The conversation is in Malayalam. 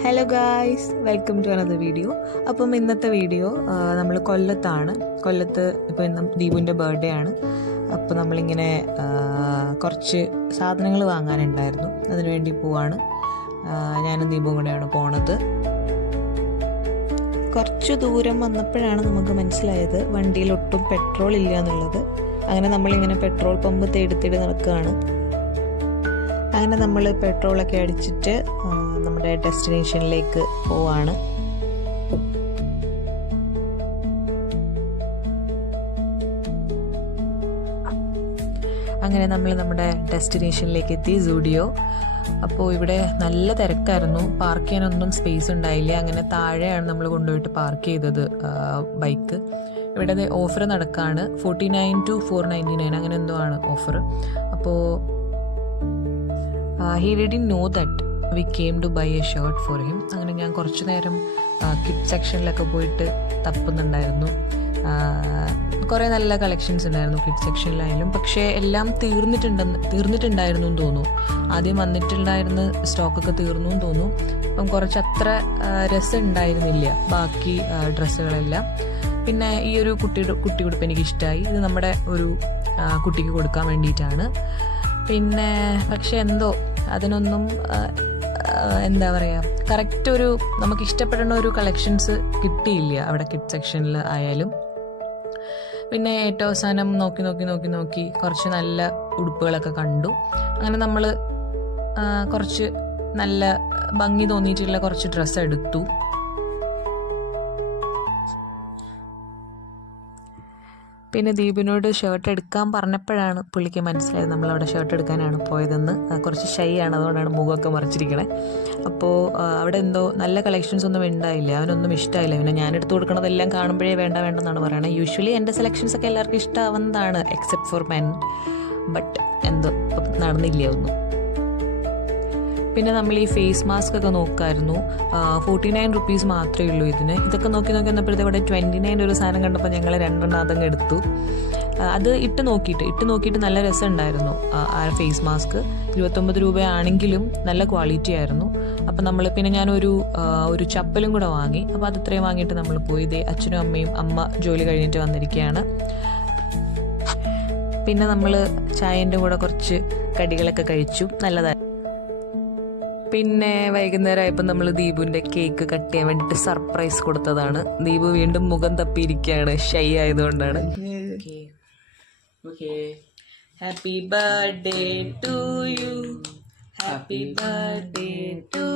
Hello guys, welcome to another video. അപ്പം ഇന്നത്തെ വീഡിയോ നമ്മൾ കൊല്ലത്താണ്. കൊല്ലത്ത് ഇപ്പോൾ ഇന്ന് ദീപുവിൻ്റെ ബർത്ത്ഡേ ആണ്. അപ്പോൾ നമ്മളിങ്ങനെ കുറച്ച് സാധനങ്ങൾ വാങ്ങാനുണ്ടായിരുന്നു, അതിനുവേണ്ടി പോവാണ്. ഞാനും ദീപും കൂടെയാണ് പോണത്. കുറച്ച് ദൂരം വന്നപ്പോഴാണ് നമുക്ക് മനസ്സിലായത് വണ്ടിയിൽ ഒട്ടും പെട്രോൾ ഇല്ല എന്നുള്ളത്. അങ്ങനെ നമ്മളിങ്ങനെ പെട്രോൾ പമ്പ് തേടി നടക്കുകയാണ്. അങ്ങനെ നമ്മൾ പെട്രോളൊക്കെ അടിച്ചിട്ട് നമ്മുടെ ഡെസ്റ്റിനേഷനിലേക്ക് പോവാണ്. അങ്ങനെ നമ്മൾ നമ്മുടെ ഡെസ്റ്റിനേഷനിലേക്ക് എത്തി, സൂഡിയോ. അപ്പോൾ ഇവിടെ നല്ല തിരക്കായിരുന്നു, പാർക്ക് ചെയ്യാനൊന്നും സ്പേസ് ഉണ്ടായില്ല. അങ്ങനെ താഴെയാണ് നമ്മൾ കൊണ്ടുപോയിട്ട് പാർക്ക് ചെയ്തത് ബൈക്ക്. ഇവിടെ ഓഫർ നടക്കാണ്, 49 to 499 അങ്ങനെ എന്തോ ആണ് ഓഫർ. അപ്പോൾ he didn't know that we came to buy a shirt for him. അങ്ങനെ ഞാൻ കുറച്ച് നേരം കിഡ് സെക്ഷനിലൊക്കെ പോയിട്ട് തപ്പുന്നുണ്ടായിരുന്നു. കുറേ നല്ല കളക്ഷൻസ് ഉണ്ടായിരുന്നു കിഡ് സെക്ഷനിലായാലും. പക്ഷേ എല്ലാം തീർന്നിട്ടുണ്ടായിരുന്നു എന്ന് തോന്നുന്നു. ആദ്യം വന്നിട്ടുണ്ടായിരുന്ന സ്റ്റോക്കൊക്കെ തീർന്നു എന്ന് തോന്നുന്നു. അപ്പം കുറച്ച് അത്ര രസം ഉണ്ടായിരുന്നില്ല ബാക്കി ഡ്രസ്സുകളെല്ലാം. പിന്നെ ഈ ഒരു കുട്ടി ഉടുപ്പ് എനിക്ക് ഇഷ്ടമായി. ഇത് നമ്മുടെ ഒരു കുട്ടിക്ക് കൊടുക്കാൻ വേണ്ടിയിട്ടാണ്. പിന്നെ പക്ഷെ എന്തോ അതിനൊന്നും എന്താ പറയുക, കറക്റ്റ് ഒരു നമുക്ക് ഇഷ്ടപ്പെടുന്ന ഒരു കളക്ഷൻസ് കിട്ടിയില്ല അവിടെ കിഡ് സെക്ഷനിൽ ആയാലും. പിന്നെ ഏറ്റവും അവസാനം നോക്കി കുറച്ച് നല്ല ഉടുപ്പുകളൊക്കെ കണ്ടു. അങ്ങനെ നമ്മൾ കുറച്ച് നല്ല ഭംഗി തോന്നിയിട്ടുള്ള കുറച്ച് ഡ്രസ്സ് എടുത്തു. പിന്നെ ദീപിനോട് ഷർട്ട് എടുക്കാൻ പറഞ്ഞപ്പോഴാണ് പുള്ളിക്ക് മനസ്സിലായത് നമ്മളവിടെ ഷർട്ട് എടുക്കാനാണ് പോയതെന്ന്. കുറച്ച് ഷൈ ആണ്, അതുകൊണ്ടാണ് മുഖമൊക്കെ മറിച്ചിരിക്കണേ. അപ്പോൾ അവിടെ എന്തോ നല്ല കളക്ഷൻസ് ഒന്നും ഉണ്ടായില്ല, അവനൊന്നും ഇഷ്ടമായില്ല. പിന്നെ ഞാൻ എടുത്തു കൊടുക്കണതെല്ലാം കാണുമ്പോഴേ വേണ്ടെന്നാണ് പറയണത്. യൂഷ്വലി എൻ്റെ സെലക്ഷൻസ് ഒക്കെ എല്ലാവർക്കും ഇഷ്ടമാവുന്നതാണ്, എക്സെപ്റ്റ് ഫോർ മെൻ. ബട്ട് എന്തോ നടന്നില്ല ഒന്നും. പിന്നെ നമ്മൾ ഈ ഫേസ് മാസ്ക് ഒക്കെ നോക്കായിരുന്നു. 49 rupees മാത്രമേ ഉള്ളൂ ഇതിന്. ഇതൊക്കെ നോക്കി വന്നപ്പോഴത്തെ ഇവിടെ 29 ഒരു സാധനം കണ്ടപ്പോൾ ഞങ്ങൾ 2 അതങ്ങ് എടുത്തു. അത് ഇട്ട് നോക്കിയിട്ട് നല്ല രസം ഉണ്ടായിരുന്നു ആ ഫേസ് മാസ്ക്. 29 രൂപയാണെങ്കിലും നല്ല ക്വാളിറ്റി ആയിരുന്നു. അപ്പം നമ്മൾ പിന്നെ ഞാനൊരു ചപ്പലും കൂടെ വാങ്ങി. അപ്പോൾ അത് ഇത്രയും വാങ്ങിയിട്ട് നമ്മൾ പോയി. ഇതേ അച്ഛനും അമ്മയും, അമ്മ ജോലി കഴിഞ്ഞിട്ട് വന്നിരിക്കുകയാണ്. പിന്നെ നമ്മൾ ചായൻ്റെ കൂടെ കുറച്ച് കടികളൊക്കെ കഴിച്ചു, നല്ലതായി. പിന്നെ വൈകുന്നേരം ആയപ്പോൾ നമ്മൾ ദീപുവിൻ്റെ കേക്ക് കട്ട് ചെയ്യാൻ വേണ്ടിയിട്ട് സർപ്രൈസ് കൊടുത്തതാണ്. ദീപു വീണ്ടും മുഖം തപ്പിയിരിക്കുകയാണ്, ഷൈ ആയതുകൊണ്ടാണ്. Happy birthday to you, happy birthday to